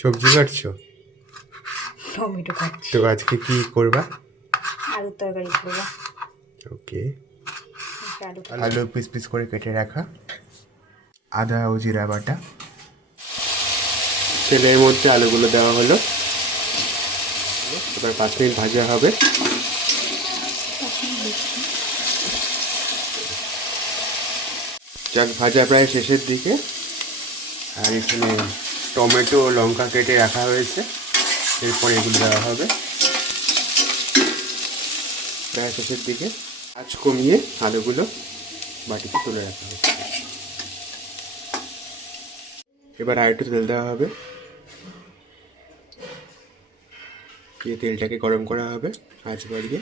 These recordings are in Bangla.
সবজি কাটছো? টমেটো কাটছি। তো আজকে কি করবা? আলুর তরকারি করবো। ওকে। আলু পিস পিস করে কেটে রাখা, আদা ও জিরা বাটা, তেলের মধ্যে আলুগুলো দেওয়া হলো। এবার 5 মিনিট ভাজা হবে। যাক, ভাজা প্রায় শেষের দিকে। আর এখানে টমেটো ও লঙ্কা কেটে রাখা হয়েছে, এরপর এগুলো দেওয়া হবে। প্রায় শেষের দিকে আঁচ কমিয়ে আলুগুলো বাটিতে তুলে রাখা হচ্ছে। এবার আর একটু তেল দেওয়া হবে, দিয়ে তেলটাকে গরম করা হবে আঁচ বাড়িয়ে।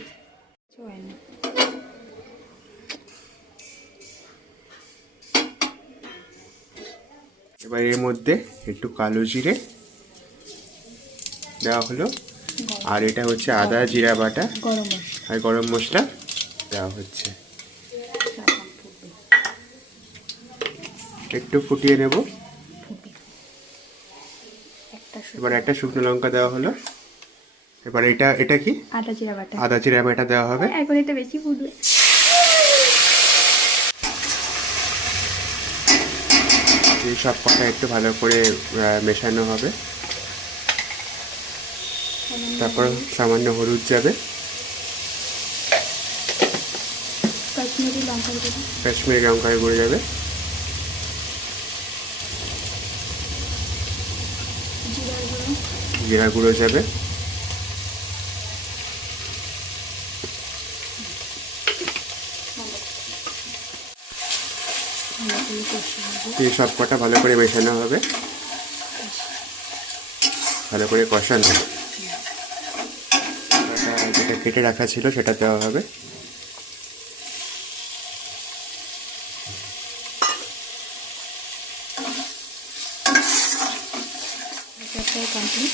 এবার এর মধ্যে একটু কালো জিরে দেওয়া হলো, আর এটা হচ্ছে আদা জিরা বাটা আর গরম মশলা দেওয়া হচ্ছে। একটু ফুটিয়ে নেব। এবার একটা শুকনো লঙ্কা দেওয়া হলো। এবার এটা কি? আদা জিরা বাটা দেওয়া হবে। এখন এটা বেশি ফুটবে। এই সব কটা একটু ভালো করে মেশানো হবে। তারপর সামান্য হলুদ যাবে, কাশ্মীরি লঙ্কার গুঁড়ো যাবে, জিরা গুঁড়ো যাবে, এই সব কটা ভালো করে মেশানো হবে, ভালো করে কষানো হবে। যেটা কেটে রাখা ছিল সেটা দেওয়া হবে।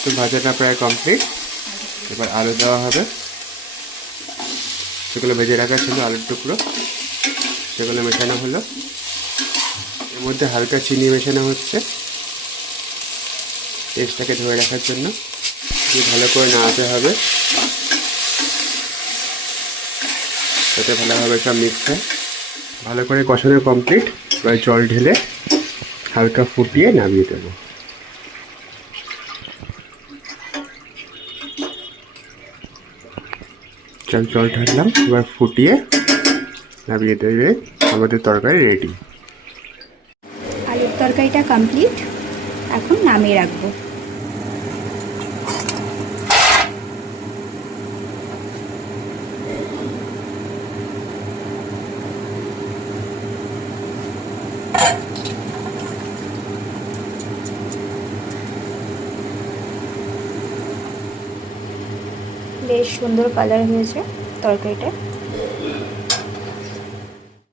তো ভাজাটা প্রায় কমপ্লিট। এবার আলু দেওয়া হবে, সেগুলো ভেজে রাখা ছিল আলুর টুকরো, সেগুলো মেশানো হলো। এর মধ্যে হালকা চিনি মেশানো হচ্ছে টেস্টটাকে ধরে রাখার জন্য। দিয়ে ভালো করে নাড়াতে হবে যাতে ভালোভাবে সব মিক্স হয়। ভালো করে কষানো কমপ্লিট। এবার জল ঢেলে হালকা ফুটিয়ে নামিয়ে দেবো। জল ঢাললাম, এবার ফুটিয়ে নামিয়ে দেবে। আমাদের তরকারি রেডি। আলুর তরকারিটা কমপ্লিট, এখন নামিয়ে রাখবো। বেশ সুন্দর কালার হয়েছে তরকারিটা।